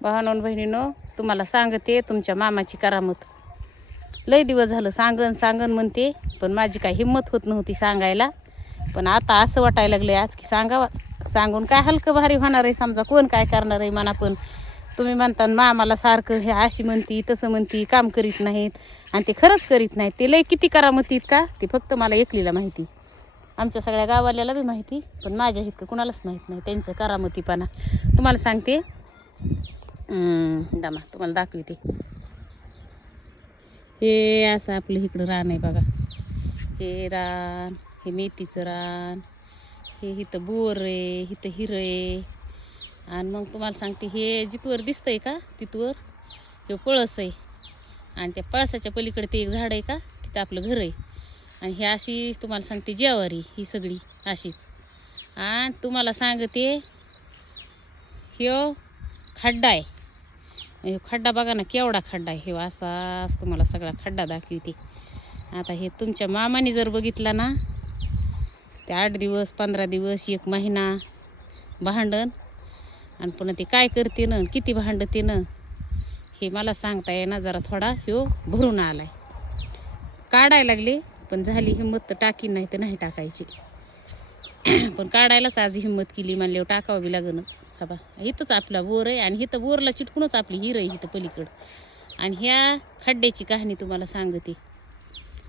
भावांनो बहिणीनो, तुम्हाला सांगते तुमच्या मामाची करामत. लय दिवस झालं सांगन म्हणते, पण माझी काही हिंमत होत नव्हती सांगायला. पण आता असं वाटायला लागले आज की सांगावाच. सांगून काय हलकं भारी होणार आहे, समजा कोण काय करणार आहे म्हणा. पण तुम्ही म्हणता मामाला सारखं हे अशी म्हणती तसं म्हणती, काम करीत नाहीत आणि ते खरंच करीत नाहीत. ते लय किती करामतीत का ते फक्त मला एकलीला माहिती. आमच्या सगळ्या गावाल्याला बी माहिती, पण माझ्या इतकं कुणालाच माहीत नाही त्यांचं करामतीपणा. तुम्हाला सांगते, दमा तुम्हाला दाखवते. हे असं आपलं इकडं रान आहे बघा. हे रान, हे मेथीचं रान, हे इथं बोर आहे, इथं हिरं आहे. आणि मग तुम्हाला सांगते, हे जिथवर दिसतंय का तिथवर हे पळस आहे. आणि त्या पळसाच्या पलीकडे ते एक झाड आहे का, तिथं आपलं घर आहे. आणि हे अशी तुम्हाला सांगते ज्वारी ही सगळी अशीच. आणि तुम्हाला सांगते, ह्यो खड्डा आहे. हे खड्डा बघा ना केवढा खड्डा आहे. हे असाच तुम्हाला सगळा खड्डा दाखवते. आता हे तुमच्या मामाने जर बघितला ना, ते 8 दिवस 15 दिवस 1 महिना भांडण. आणि पुन्हा ते काय करते ना, किती भांडते ना, हे मला सांगता येईना. जरा थोडा ह्यो भरून आलाय, काढायला लागले. पण झाली हिंमत तर टाकी, नाही तर नाही टाकायची. पण काढायलाच आज हिंमत केली म्हणल्यावर टाकावं बी लागणच. हा बा, इथंच आपला बोर आहे आणि इथं बोरला चिटकूनच आपली हिर आहे इथं पलीकडं. आणि ह्या खड्ड्याची कहाणी तुम्हाला सांगते.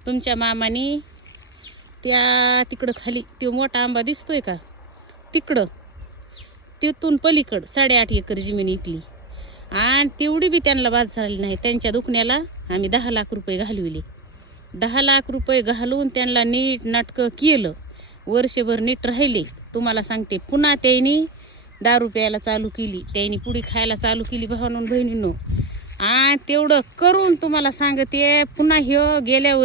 तुमच्या मामाने त्या तिकडं खाली तो मोठा आंबा दिसतोय का, तिकडं तिथून पलीकडं 8.5 एकर जमीन इकली. आणि तेवढी बी त्यांना बाद झाली नाही. त्यांच्या दुखण्याला आम्ही 10 लाख रुपये घालविले. 10 लाख रुपये घालून त्यांना नीट नाटकं केलं. वर्षभर नीट राहिले. तुम्हाला सांगते, पुन्हा त्यांनी दारू प्यायला चालू केली, त्यांनी पुडी खायला चालू केली भावांनो बहिणींनो. आणि तेवढं करून तुम्हाला सांगते, पुन्हा ह्यो गेल्या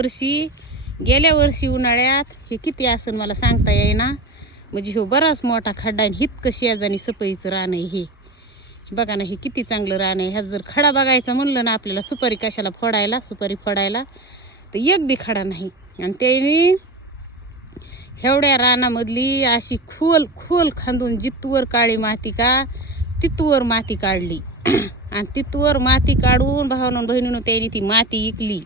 वर्षी उन्हाळ्यात हे किती असेल मला सांगता येईना. म्हणजे ह्यो बराच मोठा खड्डा आहे. इतकं शेजानी सपईचं रान आहे हे. बघा ना, हे किती चांगलं रान आहे. ह्यात जर खडा बघायचा म्हणलं ना आपल्याला, सुपारी कशाला फोडायला, सुपारी फोडायला तर एक बी खडा नाही. आणि त्यांनी एवढ्या रानामधली अशी खोल खांदून जितवर काळी माती का तिथवर माती काढली. आणि तिथवर माती काढून भावांनो बहिणीनं त्यांनी ती माती इकली.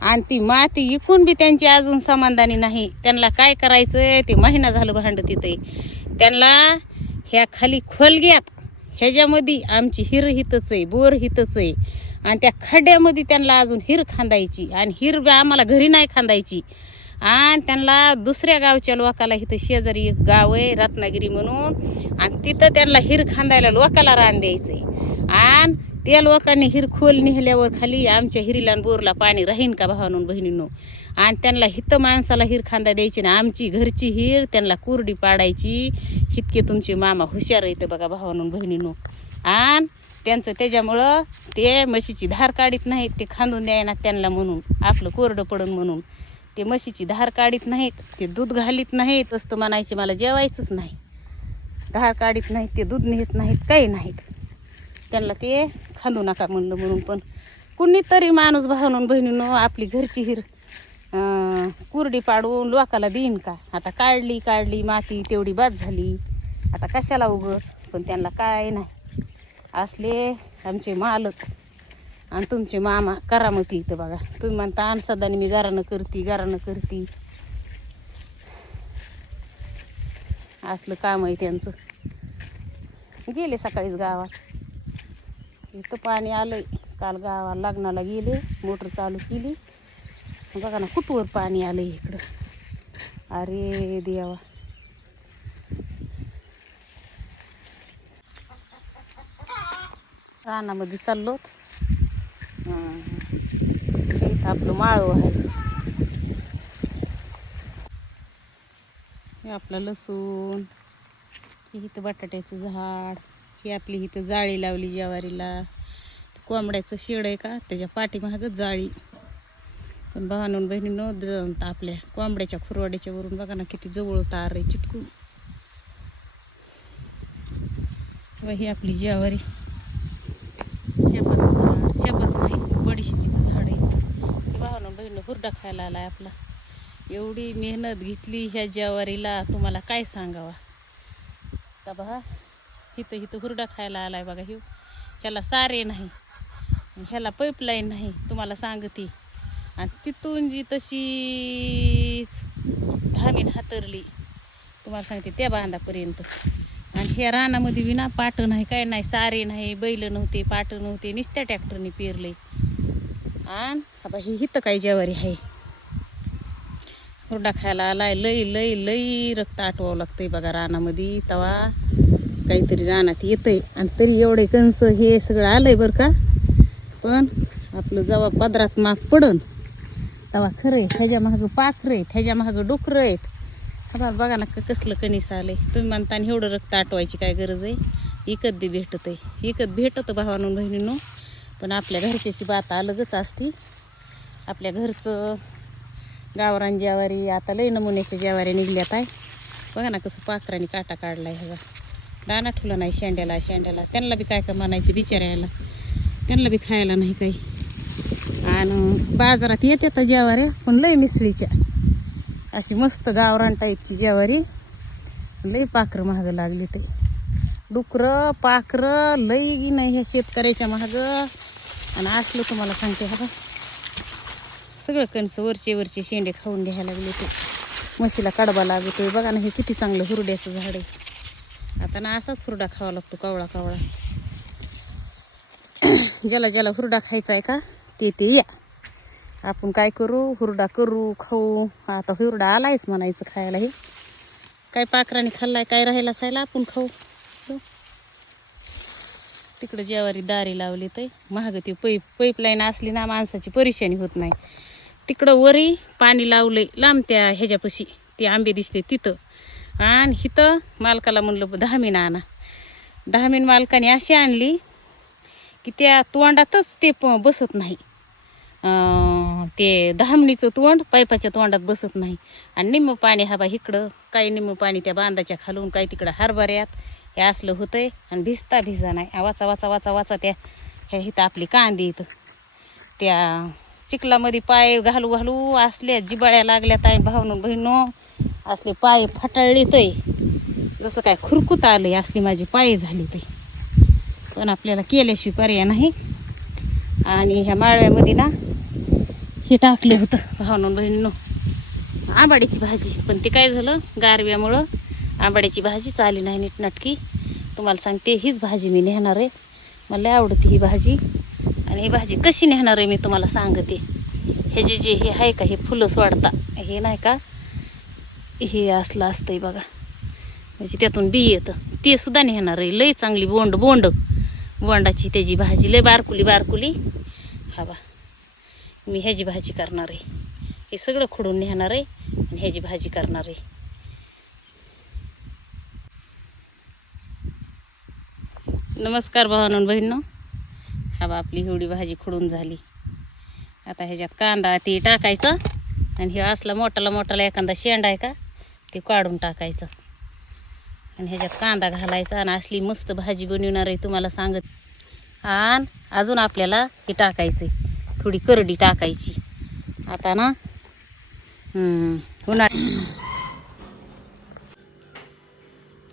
आणि ती माती इकून बी त्यांची अजून समाधानी नाही. त्यांना काय करायचंय ते महिना झालं भांडत तिथे. त्यांना ह्या खाली खोलग्यात ह्याच्यामध्ये आमची हिर हितच आहे, बोर हितच आहे. आणि त्या खड्ड्यामध्ये त्यांना अजून हिर खांदायची. आणि हिर बी आम्हाला घरी नाही खांदायची. आणि त्यांना दुसऱ्या गावच्या लोकाला इथं शेजारी एक गाव आहे रत्नागिरी म्हणून, आणि तिथं त्यांना हिर खांदायला लोकाला रान द्यायचंय. आणि त्या लोकांनी हिर खोल निघल्यावर खाली आमच्या हिरीला आणि बोरला पाणी राहीन का भावांनो बहिणींनो. आणि त्यांना हिथं माणसाला हिर खांदा द्यायची ना, आमची घरची हिर त्यांना कोरडी पाडायची. इतके तुमचे मामा हुशार येतं बघा भावांनो बहिणींनो. आणि त्यांचं त्याच्यामुळं ते म्हशीची धार काढीत नाहीत, ते खांदून द्यायना त्यांना म्हणून, आपलं कोरडं पडन म्हणून. ते म्हशीची धार काढीत नाहीत, ते दूध घालीत नाहीत. असतं म्हणायचे मला जेवायचंच नाही, धार काढीत नाहीत, ते दूध नेत नाहीत, काही नाहीत. त्यांना ते खांदू नका म्हणलं म्हणून. पण कुणीतरी माणूस भावांनो बहिणींनो आपली घरची हिर कुरडी पाडून लोकाला देईन का. आता काढली माती तेवढी बाद झाली, आता कशाला उगस. पण त्यांना काय नाही. असले आमचे मालक आणि तुमचे मामा करामती इथं बघा. तुम्ही म्हणता आणि सदानी मी गारानं करती असलं काम आहे त्यांचं. गेले सकाळीच गावात, इथं पाणी आलंय. काल गावाला लग्नाला गेले, मोटर चालू केली, बघा ना कुठवर पाणी आलंय इकडं. अरे देवा, रानामध्ये चाललो. इथं आपलं माळव आहे, हे आपलं लसूण, हे इथं बटाट्याचं झाड, हे आपली इथं जाळी लावली ज्वारीला. कोंबड्याचं शेड आहे का त्याच्या पाठीमागं जाळी. पण भावांनो बहिणींनो आपल्या कोंबड्याच्या खुरवाड्याच्या वरून बघा ना किती जवळ तार आहे चिटकून. ही आपली ज्वारी, शेपाचं झाड, शेपाचं नाही बडीशेपीचं झाड आहे. हे भावांनो बहिणींनो हुरडा खायला आलाय आपला. एवढी मेहनत घेतली ह्या ज्वारीला, तुम्हाला काय सांगावा. का बघा इथं हुरडा खायला आलाय बघा. ह्याला सारे नाही, ह्याला पाईपलाईन नाही तुम्हाला सांगते. आणि तिथून जी तशीच धामीन हातरली तुम्हाला सांगते त्या बांधापर्यंत. आणि ह्या रानामध्ये विना पाट नाही, काय नाही, सारे नाही, बैल नव्हते, पाट नव्हते, नुसत्या ट्रॅक्टरने पेरले. आणि आता ही हिथं काही ज्वारी आहे, हुरडा खायला आलाय. लई लई लई रक्त आटवावं लागतंय बघा रानामध्ये, तवा काहीतरी रानात येतंय. आणि तरी एवढे कंस हे सगळं आलंय बरं का. पण आपलं जेव्हा पदरात माग पडन तेव्हा खरंय, ह्याच्या मागं पाखरं आहेत, ह्याच्या मागं डुकरं आहेत. आता बघा ना कसलं कणीस आलंय. तुम्ही म्हणता एवढं रक्त आटवायची काय गरज आहे, विकत बी भेटत आहे. विकत भेटतं भावानं बहिणींनो, पण आपल्या घरच्याची बात अलगच असती. आपल्या घरचं गावरान ज्वारी, आता लई नमुन्याच्या ज्वारी निघल्यात आहे. बघा ना कसं पाखराने काटा काढलाय. ह्याला दाना ठुला नाही शेंड्याला, त्यांना बी काय काय म्हणायचं बिचारायला, त्यांना बी खायला नाही काही. आणि बाजारात येते तर ज्वाऱ्या, पण लई मिसळीच्या, अशी मस्त गावरान टाईपची ज्वारी. लई पाखरं महागं लागली ते, डुकरं पाखरं लई नाही ह्या शेतकऱ्याच्या महागं. आणि असलं तुम्हाला सांगते, हा सगळं कणस वरचे शेंडे खाऊन घ्यायला लागले ते. म्हशीला कडबा लागतोय. बघा ना हे किती चांगलं हुरड्याचं झाड आहे. आता ना असाच हुरडा खावा लागतो, कावळा कावळा. ज्याला ज्याला हुरडा खायचा आहे का ते या. आपण काय करू, हुरडा करू, खाऊ. आता हुरडा आलायच म्हणायचं खायला. हे काय पाखराने खाल्लाय, काय राहायला असायला, आपण खाऊ. तिकडं ज्वारी दारी लावली तर महाग ती पाईपलाईन असली ना माणसाची परेशानी होत नाही. तिकडं वरी पाणी लावलंय लांब त्या ह्याच्यापाशी, ती आंबे दिसते तिथं. आणि इथं मालकाला म्हणलं धामीन आणा. धामीन मालकाने अशी आणली की त्या तोंडातच ते बसत नाही. ते धामणीचं तोंड पाईपाच्या तोंडात बसत नाही. आणि निम्म पाणी हवा इकडं, काही निम्म पाणी त्या बांधाच्या खालून, काही तिकडं हरभऱ्यात. हे असलं होतंय. आणि भिजा नाही, वाचा वाचा वाचा वाचा त्या ह्या इथं आपली कांदी इथं त्या चिखलामध्ये पाय घालू घालू असल्या जिबाळ्या लागल्यात आहे भावनं बहिणो. असले पाय फटाळले तय, जसं काय खुरकूत आलंय, असली माझी पाय झाली ते. पण आपल्याला केल्याशिवाय पर्याय नाही. आणि ह्या माळव्यामध्ये ना हे टाकलं होतं भावनं बहिणीनो, आंबाड्याची भाजी. पण ते काय झालं, गारव्यामुळं आंबाड्याची भाजीच आली नाही नीटनाटकी. तुम्हाला सांगते हीच भाजी मी नेणार आहे, मला लय आवडते ही भाजी. आणि ही भाजी कशी नेणार आहे मी तुम्हाला सांगते. हे जे हे आहे का, हे फुलं सोडता, हे नाही का, हे असलं असतंय बघा, म्हणजे त्यातून बी येतं, ते सुद्धा नेणार आहे. लय चांगली बोंडाची त्याची भाजी, लय बारकुली. हा बा, मी ह्याची भाजी करणार आहे. हे सगळं खोडून नेणार आहे आणि ह्याची भाजी करणार आहे. नमस्कार भावांनो बहिणींनो. हा बा आपली एवढी भाजी खोडून झाली. आता ह्याच्यात कांदा ते टाकायचं. आणि हे असला मोठाला एखादा शेंडा आहे का, ते काढून टाकायचं. आणि ह्याच्यात कांदा घालायचा. आणि असली मस्त भाजी बनवणार आहे तुम्हाला सांगत. आणि अजून आपल्याला हे टाकायचं, थोडी करडी टाकायची. आता ना उन्हाळ्यात.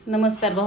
नमस्कार भाऊ.